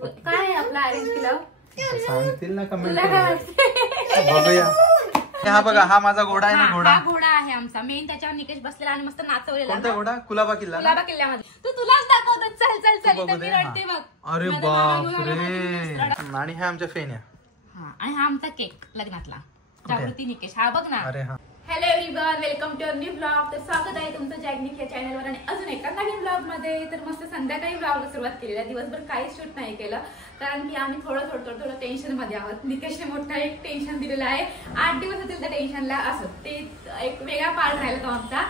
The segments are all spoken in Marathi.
काय आहे आपलं अरेंज केलं सांगतील ना कमेंट तुला काय वाटतं? बघूया. हा बघा, हा माझा घोडा आहे ना. घोडा हा घोडा आहे आमचा मेन. त्याच्यावर निकेश बसलेला आणि मस्त नाचवलेला. कोणता घोडा? कुलाबा किल्ला. कुलाबा किल्ल्यामध्ये. तू तुलाच दाखवतो. चल चल चल बघू इथं दे. मी रडते बघ. अरे माझा नाना घेऊन आला, बापरे. आणि ह्या आमच्या फेन्या. हा आणि हा आमचा केक लग्नातला जागृती निकेश. हा बघ ना. अरे हा. Hello everyone, welcome to our new blog. तर स्वागत आहे तुमचं जॅग्निक या चॅनलवर आणि अजून एका नवीन ब्लॉग मध्ये. तर मस्त संध्याकाळी ब्लॉगला सुरुवात केलेली आहे. दिवसभर काहीच शूट नाही केलं कारण की आम्ही थोडं टेन्शन मध्ये आहोत. निकेशने मोठा एक टेन्शन दिलेलं आहे. 8 दिवस होतील त्या टेन्शनला. असं ते एक वेगळा पार्ट राहिला तो आमचा.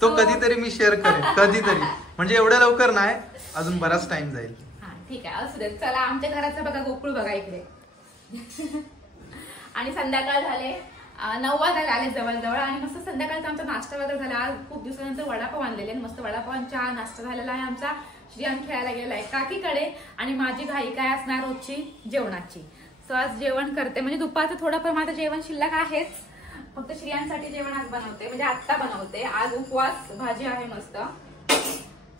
तो कधीतरी मी शेअर करेन, कधीतरी. म्हणजे एवढ्या लवकर नाही, अजून बराच टाइम जाईल. हा ठीक आहे, असू दे. चला आमच्या घराचं बघा, गोकुळ बघा इकडे. आणि संध्याकाळ झाले 9 वाजायला आले जवळजवळ. आणि मस्त संध्याकाळचा आमचा नाश्ता वगैरे झाला. आज खूप दिवसानंतर वडापाव आणलेले. मस्त वडापाव चहा नाश्ता झालेला आहे आमचा. श्रियान खेळायला गेलेला आहे काकीकडे. आणि माझी घाई काय असणार रोजची जेवणाची. सो आज जेवण करते, म्हणजे दुपारचं थोडंफार माझं जेवण शिल्लक आहेच. फक्त श्रियांसाठी जेवण आज बनवते, म्हणजे आत्ता बनवते. आज उपवास, भाजी आहे मस्त.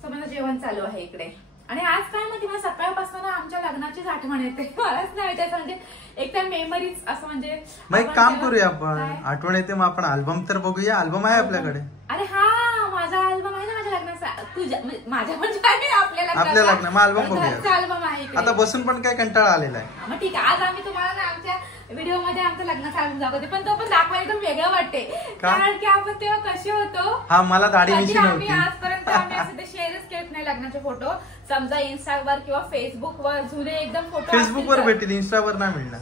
सो माझं जेवण चालू आहे इकडे. आणि आज काय माहिती, मला सकाळपासून आमच्या लग्नाचीच आठवण येते. मलाच नाही त्याचं म्हणजे एक तर मेमरीज असं म्हणजे. मग एक काम करूया आपण, आठवण येते मग आपण अल्बम तर बघूया. अल्बम आहे आपल्याकडे. अरे हा, माझा अल्बम आहे ना माझ्या लग्नाचा. तुझ्या माझ्या म्हणजे आपल्या लग्न. मग अल्बम बघूया. अल्बम आहे आता बसून पण काय कंटाळा आलेला आहे. मग ठीक आहे, आज आम्ही तुम्हाला ना आमच्या व्हिडिओ मध्ये आमचं लग्नाचा अल्बम दाखवते. पण तो पण दाखवायला एकदम वेगळं वाटते कारण की आपण तेव्हा कसे होतो. हा, मला दाढी मिशी आम्ही नव्हती. आजपर्यंत आम्ही असं ते शेअरच केलेत नाही लग्नाचे फोटो. समजा इंस्टावर किंवा फेसबुकवर जुने एकदम फोटो. फेसबुकवर भेटेल, इंस्टावर नाही मिळणार.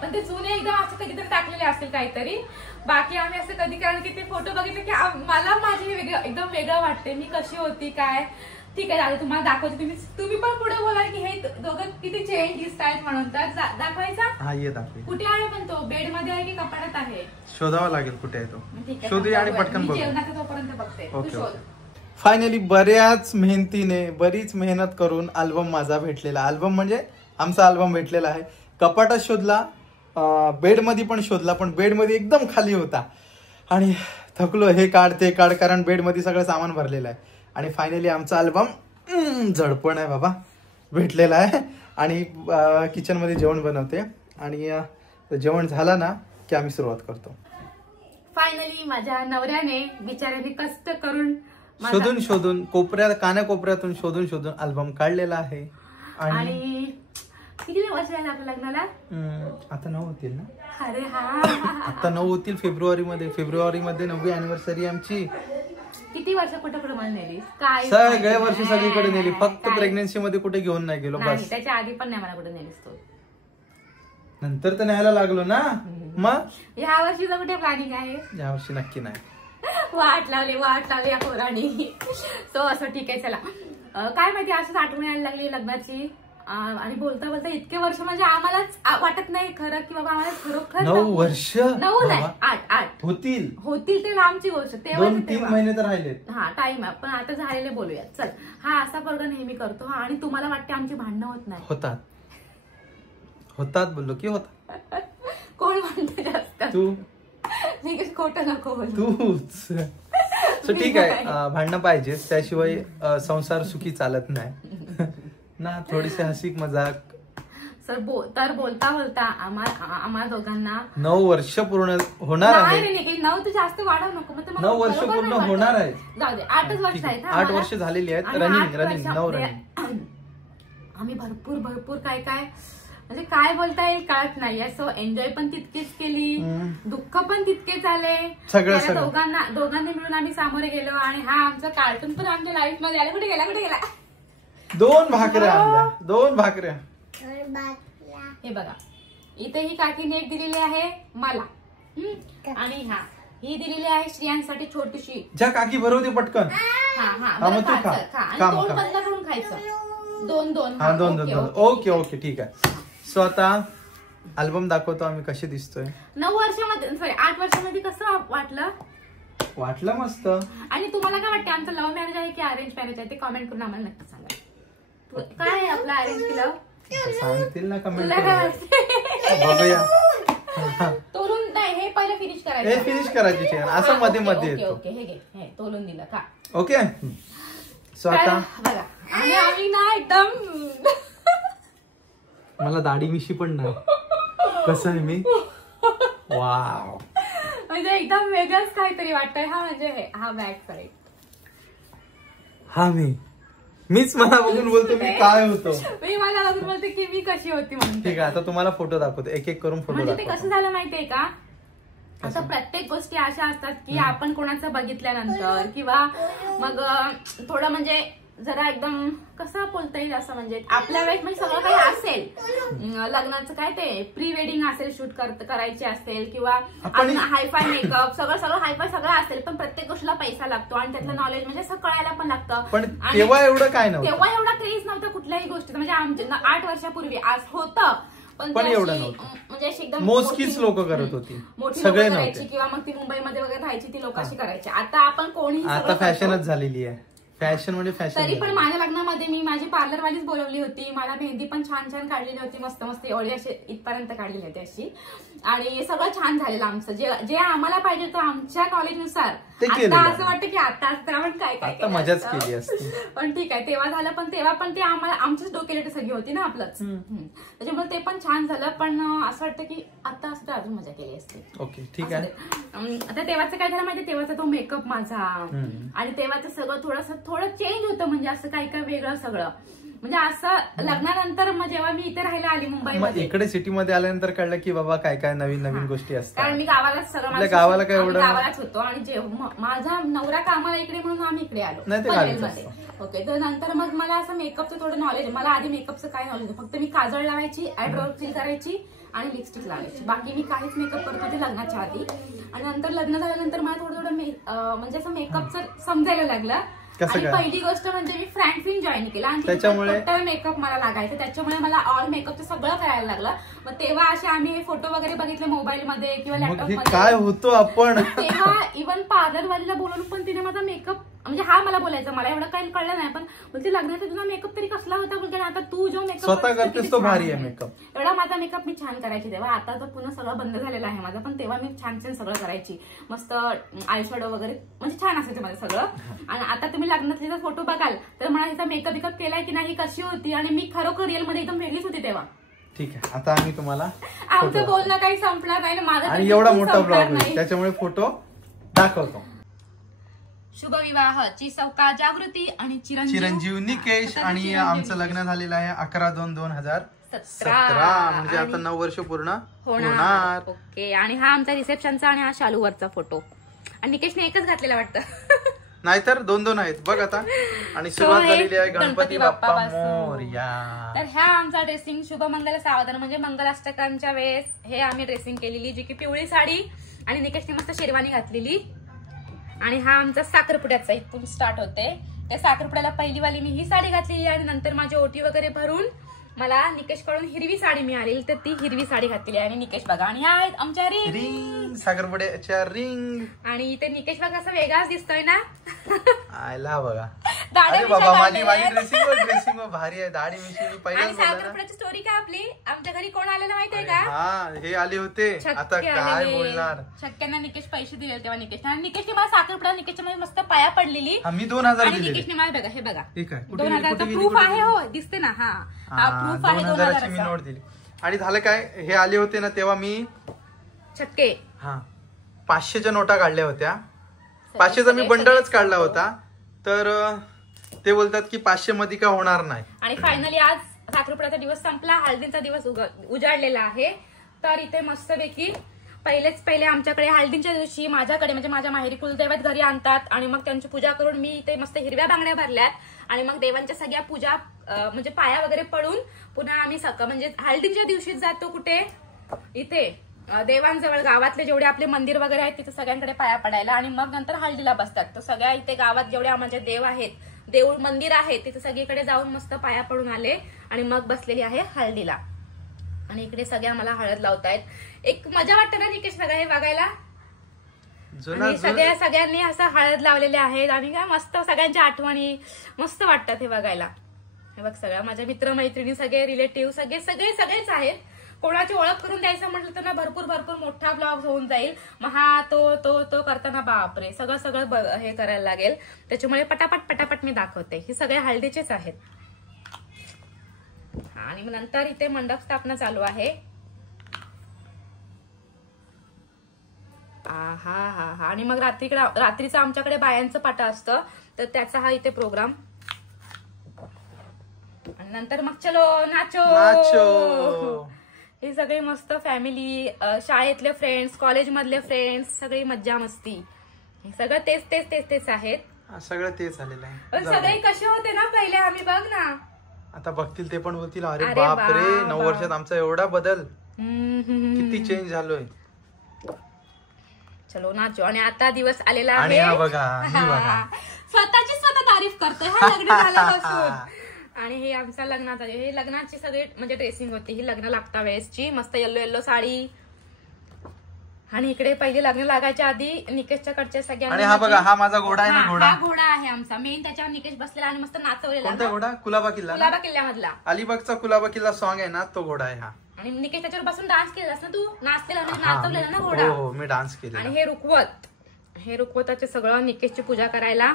पण ते जुने एकदम असं कधीतरी टाकलेले असतील काहीतरी. बाकी आम्ही असं कधी, कारण की ते फोटो बघितले की मला माझे एकदम वेगळं वाटते. मी कशी होती काय. ठीक आहे, दादा तुम्हाला दाखवते. तुम्ही पण पुढे बोला की हे दोघं किती चेंज दिसत आहेत म्हणून. तर दाखवायचा. हा ये दाखव. कुठे आहे पण तो? बेड मध्ये आहे की कपाटात आहे? शोधावा लागेल कुठे आहे तो. ठीक आहे, शोधूया आणि पटकन बघू. जेवणाचा तोपर्यंत बघते. ओके. फायनली बऱ्याच मेहनतीने, बरीच मेहनत करून अल्बम माझा भेटलेला. अल्बम म्हणजे आमचा अल्बम भेटलेला आहे. कपाटात शोधला, बेडमध्ये पण शोधला, पण बेडमध्ये एकदम खाली होता. आणि थकलो, हे काढ ते काढ, कारण बेडमध्ये सगळं सामान भरलेलं आहे. आणि फायनली आमचा अल्बम झडपण आहे बाबा भेटलेला आहे. आणि किचनमध्ये जेवण बनवते आणि जेवण झालं ना की आम्ही सुरुवात करतो. फायनली माझ्या नवऱ्याने बिचाऱ्याने कष्ट करून शोधून कानाकोपऱ्यातून शोधून अल्बम काढलेला आहे. आणि किती वर्ष झाले आपल्या लग्नाला? आता 9 होतील ना. अरे हा, आता 9 होतील. फेब्रुवारी मध्ये 9वी अॅनिव्हर्सरी आमची. किती वर्ष कुठे कुठे मला नेली? काय सगळ्या वर्षी सगळीकडे नेली. फक्त प्रेग्नन्सी मध्ये कुठे घेऊन नाही गेलो बस. त्याच्या आधी पण नाही मला कुठे नेलीस तू. नंतर तर न्यायला लागलो ना. मग ह्या वर्षीचा कुठे प्लॅनिंग आहे? या वर्षी नक्की नाही. वाट लावली या पोरांनी. सो असं ठीक आहे. चला, काय माहिती असंच आठवण यायला लागली लग्नाची. आणि बोलता बोलता इतके वर्ष म्हणजे आम्हालाच वाटत नाही खरं की बाबा आम्हाला खरोखर 9 वर्ष. 9 नाही 8 होतील ते लांबची गोष्ट. 2-3 महिने तर राहिलेत. हा टाइम आहे, पण आता झालेले बोलूया. चल, हा असा वर्ग नेहमी करतो. हा, आणि तुम्हाला वाटते आमची भांडणं होत नाही. होतात बोललो की होतात. कोण म्हणते जास्त? तू. मी खोटं नको बोल. तूच. ठीक आहे, भांडणं पाहिजे, त्याशिवाय संसार सुखी चालत नाही ना. थोडीशी हसीक मजाक. सर तर बोलता आम्हा दोघांना 9 वर्ष पूर्ण होणार आहे. 9 तर जास्त वाढव नको. 9 वर्ष पूर्ण होणार आहे. जाऊ दे, 8च वर्ष आहेत. 8 वर्ष झालेली आहेत. Running 9 running. आम्ही भरपूर काय म्हणजे काय बोलता येईल कळत नाही. सो एन्जॉय पण तितकेच केली, दुःख पण तितकेच आले. सगळं दोघांनी मिळून आम्ही सामोरे गेलो. आणि हा आमचा कार्टून पण आमच्या लाईफ मध्ये आला. कुठे गेला? 2 भाकऱ्या आणल्या. 2 भाकऱ्या. हे बघा, इथे ही काकीने एक दिलेली आहे मला. आणि ही दिलेली आहे श्रियांसाठी छोटीशी. ज्या काकी भरवते पटकन. तोंड बंद करून खायचं. 2 ओके ठीक आहे. सो आता अल्बम दाखवतो आम्ही कसे दिसतोय. 9 वर्षामध्ये, सॉरी 8 वर्षामध्ये कसं वाटलं मस्त. आणि तुम्हाला काय वाटतं, आमचं लव्ह मॅरेज आहे की अरेंज मॅरेज आहे ते कमेंट करून आम्हाला नक्की सांगा. काय आहे आपलं अरेंज केलं? सांगतील ना कमेंट. तुला काय वाटतं? बघूया. तोलून नाही, हे पहिलं फिनिश करायचं. हे फिनिश करायची चेन असं मध्ये ओके हे घे, हे तोलून दिलं का? ओके. सो आता बघा, आणि आम्ही ना एकदम मला दाढी मिशी पण नाही. कसं आहे मी? वाव, म्हणजे एकदम वेगळंच काहीतरी वाटतंय. हा म्हणजे हा बॅक साईड. हा मीच मला बघून बोलतो मी काय होतो. मी मला बघून बोलते की मी कशी होती म्हणून. ठीक आहे, आता तुम्हाला फोटो दाखवतो, एक एक करून फोटो म्हणजे ते दाखवतो. कसं झालं माहितीये का, असं प्रत्येक गोष्टी अशा असतात की आपण कोणाचं बघितल्यानंतर किंवा मग थोडं म्हणजे जरा एकदम कसं बोलता येईल असं, म्हणजे आपल्या वेळेस म्हणजे सगळं काही असेल, लग्नाचं काय ते प्री वेडिंग असेल, शूट करायची असेल किंवा हायफाय मेकअप, सगळं हायफाय सगळं असेल, पण प्रत्येक गोष्टीला पैसा लागतो आणि त्यातलं नॉलेज म्हणजे असं कळायला पण लागतं. पण तेव्हा एवढं काय नव्हतं, तेव्हा एवढा क्रेज नव्हता कुठल्याही गोष्टीत. म्हणजे आमच्या 8 वर्षापूर्वी आज होतं, पण एवढं नव्हतं. म्हणजे अशी एकदम मोजकीच लोक करत होती, मोठी सगळे करायची नव्हते. किंवा मग ती मुंबईमध्ये वगैरे राहायची ती लोक अशी करायची. आता आपण कोणी आता फॅशनच झालेली आहे. फॅशन म्हणजे फॅशन. तरी पण माझ्या लग्नामध्ये मी माझी पार्लरवालीच बोलवली होती. मला मेहंदी पण छान छान काढलेली होती, मस्त मस्त एवढी अशी इथपर्यंत काढलेली होती अशी. आणि सगळं छान झालेलं आमचं, जे आम्हाला पाहिजे होतं आमच्या कॉलेजनुसार. आता असं वाटतं की आता तर आपण काय मजाच केली असती. पण ठीक आहे, तेव्हा झालं. पण तेव्हा पण ते आम्हाला आमचीच डोकेलेट सगळी होती ना आपलंच, त्याच्यामुळे ते पण छान झालं. पण असं वाटतं की आता असं अजून मजा केली असते. ओके, ठीक आहे. आता तेव्हाचं काय झालं माहिती, तेव्हाचा तो मेकअप माझा आणि तेव्हाचं सगळं थोडं चेंज होतं. म्हणजे असं काय वेगळं सगळं. म्हणजे असं लग्नानंतर मग जेव्हा मी इथे राहायला आली मुंबईमध्ये, इकडे सिटीमध्ये आल्यानंतर कळलं की बाबा काय काय नवीन नवीन गोष्टी असतात. कारण मी गावालाच सगळं गावाला काय एवढं गावालाच होतो आणि माझा नवरा कामाला इकडे म्हणून आम्ही इकडे आलो पनवेलमध्ये. ओके, तर नंतर मग मला असं मेकअपचं थोडं नॉलेज. मला आधी मेकअपचं काय नॉलेज, फक्त मी काजळ लावायची, आयब्रो फिल करायची आणि लिपस्टिक लावायची. बाकी मी काहीच मेकअप करत होते लग्नाच्या आधी. आणि नंतर लग्न झाल्यानंतर मला थोडं म्हणजे असं मेकअपचं समजायला लागलं. आणि पहिली गोष्ट म्हणजे मी फ्रँकलिन जॉईन केला आणि त्याच्यामुळे टोटल मेकअप मला लागायचं. त्याच्यामुळे मला ऑल मेकअपचं सगळं करायला लागलं. मग तेव्हा असे आम्ही हे फोटो वगैरे बघितले मोबाईलमध्ये किंवा लॅपटॉपमध्ये, काय होतो आपण. तेव्हा इव्हन पार्लरवालीला बोलवून पण तिने माझा मेकअप, म्हणजे हा मला बोलायचा, मला एवढं काही कळलं नाही, पण बोलते लग्नाचा तुझा मेकअप तरी कसला होता, बोलते आता तू जो मेकअप स्वतः करतेस तो भारी आहे मेकअप. एवढा माझा मेकअप मी छान करायची तेव्हा. आता तर पुन्हा सगळं बंद झालेलं आहे माझं, पण तेव्हा मी छान छान सगळं करायची. मस्त आयशॅडो वगैरे म्हणजे छान असायचं माझं सगळं. आणि आता तुम्ही लग्नातले जर फोटो बघाल तर मला हिचा मेकअप केलाय की नाही, कशी होती, आणि मी खरोखर रिअल मध्ये एकदम वेगळीच होती तेव्हा. ठीक आहे, आता आम्ही तुम्हाला आमचं बोलणं काही संपणार नाही, माझं आणि एवढा मोठा ब्लॉग आहे त्याच्यामुळे फोटो दाखवतो. शुभविवाहाची सौका जागृती आणि चिरंजीव निकेश. आणि आमचं लग्न झालेलं आहे 11/2/2017, म्हणजे आता 9 वर्ष पूर्ण होणार. ओके, आणि हा आमचा रिसेप्शनचा आणि हा शालूवरचा फोटो. आणि निकेशने एकच घातलेला वाटतं, नाहीतर 2-2 आहेत बघ आता. आणि सुरुवात झालेली आहे गणपती बाप्पा मोरया. तर ह्या आमचा ड्रेसिंग शुभमंगल सावधान म्हणजे मंगलाष्टकांच्या वेळेस हे आम्ही ड्रेसिंग केलेली, जी की पिवळी साडी आणि निकेशने मस्त शेरवानी घातलेली. आणि हा आमचा साखरपुड्याचा इथून स्टार्ट होते. त्या साखरपुड्याला पहिलीवाली मी ही साडी घातलेली आणि नंतर माझी ओटी वगैरे भरून मला निकेशकडून हिरवी साडी मिळाली, तर ती हिरवी साडी घातलेली आहे. आणि निकेश बघा, आणि ह्या आहेत आमच्या रिंग, साखरपुड्याच्या रिंग. आणि इथे निकेश बघा असं वेगळाच दिसतोय ना. आयला बघा, अरे बाबा माझी ड्रेसिंग भारी आहे. दाढी मिशी मी पहिल्यांदा. साखरपुड्याची स्टोरी काय आपली, आमच्या घरी कोण आलेलं माहितीये का? हा, हे आले होते. आता काय बोलणार. शक्यांना निकेश पैसे दिले तेव्हा निकेश, आणि निकेशने मला साखरपुडा निकेशच्या मध्ये मस्त पाया पडलेली. मी 2000 दिले. निकेशने मला बघा, हे बघा 2000चा प्रूफ आहे. हो दिसते ना, हा प्रूफ आहे 2000ची मी नोट दिली. आणि झालं काय, हे आले होते ना तेव्हा मी छक्के 500च्या नोटा काढल्या होत्या. 500चा मी बंडलच काढला होता. तर ते बोलतात की 500 मध्ये का होणार नाही. आणि फायनली आज साखरपुड्याचा दिवस संपला, हळदीचा दिवस उजाडलेला आहे. तर इथे मस्तपैकी पहिले आमच्याकडे हळदीच्या दिवशी माझ्याकडे म्हणजे माझ्या माहेरी कुलदैवत घरी आणतात आणि मग त्यांची पूजा करून मी इथे मस्त हिरव्या बांगड्या भरल्यात. आणि मग देवांच्या सगळ्या पूजा म्हणजे पाया वगैरे पडून पुन्हा आम्ही म्हणजे हळदीच्या दिवशीच जातो कुठे, इथे देवांजवळ गावातले जेवढे आपले मंदिर वगैरे आहेत तिथे सगळ्यांकडे पाया पडायला. आणि मग नंतर हळदीला बसतात. तर सगळ्या इथे गावात जेवढे माझे देव आहेत, देऊळ मंदिर आहे, तिथे सगळीकडे जाऊन मस्त पाया पडून आले आणि मग बसलेली आहे हळदीला. आणि इकडे सगळ्या मला हळद लावतायत. एक मजा वाटते ना निकेश सगळं हे बघायला. सगळ्यांनी असं हळद लावलेले आहेत आणि काय मस्त सगळ्यांच्या आठवणी मस्त वाटतात हे बघायला. हे बघ, सगळ्या माझ्या मित्रमैत्रिणी, सगळे रिलेटिव्ह, सगळेच आहेत. कोणाची ओळख करून द्यायचं म्हटलं तर ना भरपूर मोठा ब्लॉग होऊन जाईल. मग हा तो करताना बापरे सगळं हे करायला लागेल. त्याच्यामुळे पटापट मी दाखवते. हे सगळे हळदीचेच आहेत. आणि मग नंतर इथे मंडप स्थापना चालू आहे. हा आणि मग रात्रीचं आमच्याकडे बायांचं पाट असतं, तर त्याचा हा इथे प्रोग्राम. आणि नंतर मग चलो नाचो. ही सगळी मस्त फॅमिली, शाळेतले फ्रेंड्स, कॉलेज मधले फ्रेंड्स, सगळी मज्जा मस्ती. हे सगळं तेच आहेत. सगळं तेच झालेलं आहे. पण सगळे कसे होते ना पहिले, आम्ही बघ ना. आता बघतील ते पण बोलतील अरे बापरे 9 वर्षात आमचा एवढा बदल, किती चेंज झालोय. चलो नाचो. आणि आता दिवस आलेला आहे. आणि हा बघा स्वतः तारीफ करतोय हा लग्न झाल्यापासून. आणि हे आमच्या लग्नाचा, हे लग्नाची सगळी म्हणजे ड्रेसिंग होती, ही लग्न लागता वेळेसची. मस्त येल्लो साडी. आणि इकडे पहिले लग्न लागायच्या आधी निकेशच्या कडच्या सगळ्यांना. आणि हा बघा, हा माझा घोडा आहे ना. हा घोडा आहे आमचा मेन, त्याच्यावर निकेश बसलेला आणि मस्त नाचवलेला. कोणता घोडा? कुलाबा किल्ल्यामधला. अलिबागचा कुलाबा किल्ला सॉन्ग आहे ना, तो घोडा आहे हा. आणि निकेश त्याच्यावर बसून डान्स केलेलास ना तू, नाचलेला नाचवलेला ना घोडा. हो मी डान्स केला. आणि हे रुखवताचे सगळं निकेशची पूजा करायला.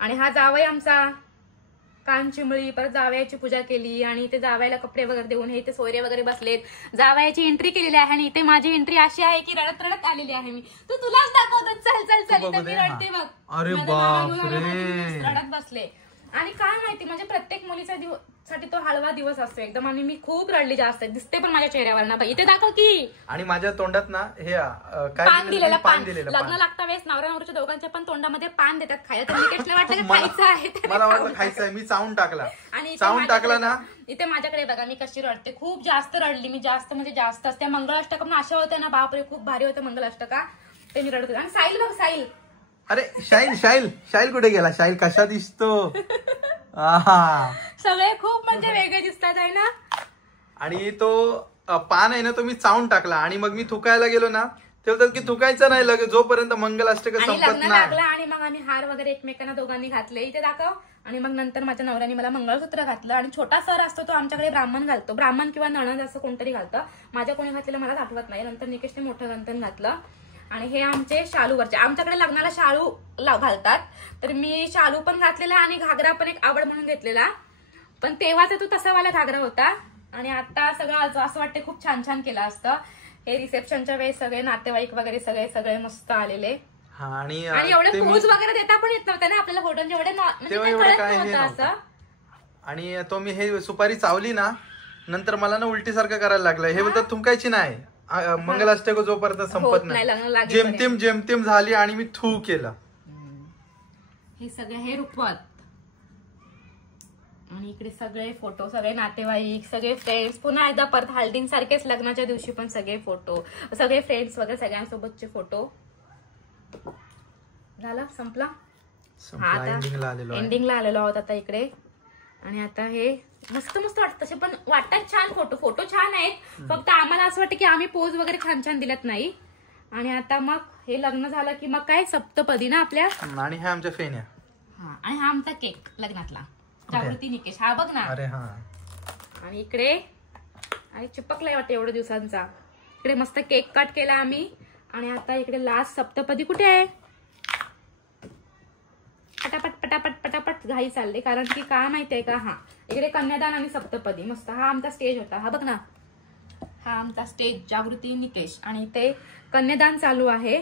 आणि हा जावई आमचा, कान चिमळी, परत जावयाची पूजा केली. आणि इथे जावयाला कपडे वगैरे देऊन हे इथे सोयरे वगैरे बसलेत. जावयाची एंट्री केलेली आहे. आणि इथे माझी एंट्री अशी आहे की रडत आलेली आहे मी. तुलाच दाखवतो, चल इथे मी रडते बघ. अरे बापरे, रडत बसले. आणि काय माहिती म्हणजे प्रत्येक मुलीचा साठी तो हळवा दिवस असतो एकदम. आणि मी खूप रडली जास्त, दिसते पण माझ्या चेहऱ्यावर ना. इथे दाखव की. आणि माझ्या तोंडात ना हे पान दिलेलं. लग्न लागता वेळेस नवरा नवरीच्या दोघांच्या पण तोंडामध्ये पान देतात खायला. तर निकेशला वाटलं खायचं आहे, मला वाटलं खायचं आहे, मी चावून टाकला. आणि चावून टाकला ना. इथे माझ्याकडे बघा मी कशी रडते, खूप जास्त रडली मी, जास्त म्हणजे जास्तच. त्या मंगळाष्टका पण अशा होत्या ना, बापरे खूप भारी होतं मंगळाष्टका, ते मी रडत होते. आणि साहिल बघ, साहिल. अरे शाईल कुठे गेला? शाईल कशा दिसतो. सगळे खूप म्हणजे वेगळे दिसतात आहे ना. आणि तो पान आहे ना, तो मी चावून टाकला. आणि मग मी थुकायला गेलो ना, ते बोलतात की थुकायचं नाही लगेच, जोपर्यंत मंगलाष्टक संपत नाही. लागला. आणि मग आम्ही हार वगैरे एकमेकांना दोघांनी घातले, इथे दाखव. आणि मग नंतर माझ्या नवऱ्याने मला मंगळसूत्र घातलं. आणि छोटा सर असतो तो आमच्याकडे ब्राह्मण घालतो, ब्राह्मण किंवा नणंद असं कोणतरी घालतं. माझ्या कोणी घातलेलं मला आठवत नाही. नंतर निकेशने मोठं गंठन घातलं. आणि हे आमचे शालूवरचे, आमच्याकडे लग्नाला शालू घालतात, तर मी शालू पण घातलेला आणि घागरा पण एक आवड म्हणून घेतलेला. पण तेव्हाचा तो तसावाला घागरा होता. आणि आता सगळं असं वाटतं खूप छान छान केलं असतं. हे रिसेप्शनच्या वेळेस सगळे नातेवाईक वगैरे सगळे मस्त आलेले. आणि एवढे पोज वगैरे देता पण येत नव्हते ना आपल्याला फोटोंचे, एवढे म्हणजे कळत नव्हतं असं. आणि तो मी हे सुपारी चावली ना, नंतर मला ना उलटीसारखं करायला लागलं. हे बोलतात थुंकायची नाही, मंगलाष्टक जोपर्यंत संपत नाही. जेमतेम झाली आणि मी थू केलं. हे सगळे हे रुखवत. आणि इकडे सगळे फोटो, सगळे नातेवाईक, सगळे फ्रेंड्स. पुन्हा एकदा परत हळदींसारखेच लग्नाच्या दिवशी पण सगळे फोटो, सगळे फ्रेंड्स वगैरे सगळ्यांसोबतचे फोटो. झाला, संपला. एंडिंगला आलेलो आहोत आता इकडे. आणि आता हे मस्त वाटत, तसे पण वाटतात छान फोटो छान आहेत. फक्त आम्हाला असं वाटतं की आम्ही पोज वगैरे छान दिल्यात नाही. आणि आता मग हे लग्न झालं की मग काय सप्तपदी ना आपल्या. आणि हा आमच्या फेन्या. आणि हा आमचा केक लग्नातला, जागृती निकेश, हा बघ ना. अरे हा. आणि इकडे आणि चिपकलाय वाटतं एवढ्या दिवसांचा. इकडे मस्त केक कट केला आम्ही. आणि आता इकडे लास्ट सप्तपदी कुठे आहे, पटापट घाई चालले. कारण की का माहितीये का, हा इकडे कन्यादान आणि सप्तपदी मस्त. हा आमचा स्टेज होता, हा बघ ना, हा आमचा स्टेज जागृती निकेश. आणि इथे कन्यादान चालू आहे.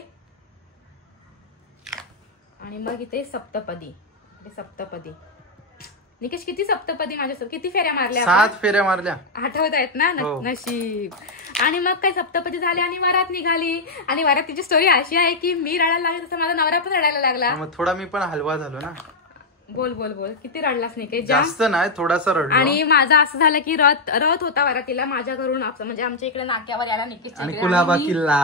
आणि मग इथे सप्तपदी. निकेश किती सप्तपदी माझ्यासोबत, किती फेऱ्या मारल्या? 7 फेऱ्या मारल्या, आठवत आहेत ना? नशीब. आणि मग काय सप्तपदी झाली आणि वरात निघाली. आणि वरात तिची स्टोरी अशी आहे की मी रडायला लागले तसं माझा नवरा पण रडायला लागला. मग थोडा मी पण हलवा झालो ना. बोल किती रडलास निकेश? जास्त नाही, थोडासा रडलो. आणि माझं असं झालं की रथ होता वरातीला माझ्या घरून, म्हणजे आमच्या इकडे नाक्यावर याला निकेश. आणि कुलाबा किल्ला.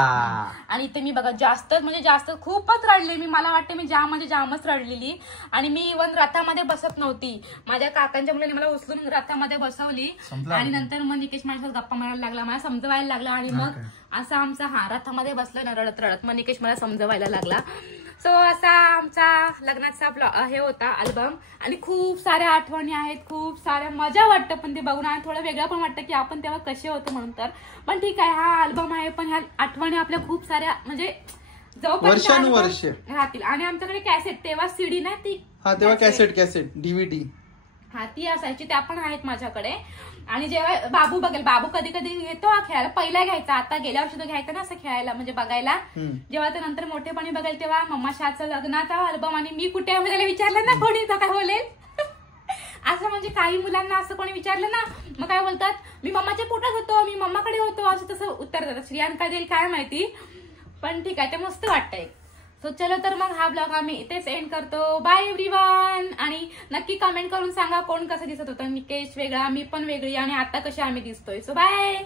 आणि इथे मी बघा जास्त खूपच रडले मी. मला वाटते मी जामच रडलेली. आणि मी इव्हन रथामध्ये बसत नव्हती. माझ्या काकांच्या मुलाने मला उचलून रथामध्ये बसवली. आणि नंतर मग निकेश माझ्यासोबत गप्पा मारायला लागला, मला समजवायला लागला. आणि मग असं आमचा रथामध्ये बसलं ना रडत मग निकेश मला समजवायला लागला. सो असा आमचा लग्नाचा हे होता अल्बम. आणि खूप साऱ्या आठवणी आहेत, खूप साऱ्या मजा वाटतं पण ते बघून. आणि थोडं वेगळं पण वाटतं की आपण तेव्हा कसे होते म्हणून. तर पण ठीक आहे, हा अल्बम आहे पण ह्या आठवणी आपल्या खूप साऱ्या म्हणजे वर्षानुवर्ष राहतील. आणि आमच्याकडे कॅसेट, तेव्हा सीडी नाही ती, तेव्हा कॅसेट DVD. हा ती असायची, त्या पण आहेत माझ्याकडे. आणि जेव्हा बाबू बघेल, बाबू कधी कधी येतो हा खेळायला, पहिला घ्यायचा, आता गेल्या वर्षी तो घ्यायचा ना असं खेळायला म्हणजे बघायला. जेव्हा ते नंतर मोठेपणी बघेल तेव्हा मम्मा शाचं लग्नाचा अल्बम आणि मी कुठे त्याला विचारलं ना कोणी तर काय बोलेल असं. म्हणजे काही मुलांना असं कोणी विचारलं ना मग काय बोलतात, मी मम्माच्या पोटात होतो, मी मम्माकडे होतो, असं तसं उत्तर देतात. श्रियान काय देईल काय माहिती, पण ठीक आहे, ते मस्त वाटतंय. सो चलो तर मग हा ब्लॉग आम्ही इथेच एंड करतो. Bye everyone. आणि नक्की कमेंट करून सांगा कोण कसं दिसत होतं. निकेश वेगळा, मी पण वेगळी, आणि आता कशी आम्ही दिसतोय. So bye.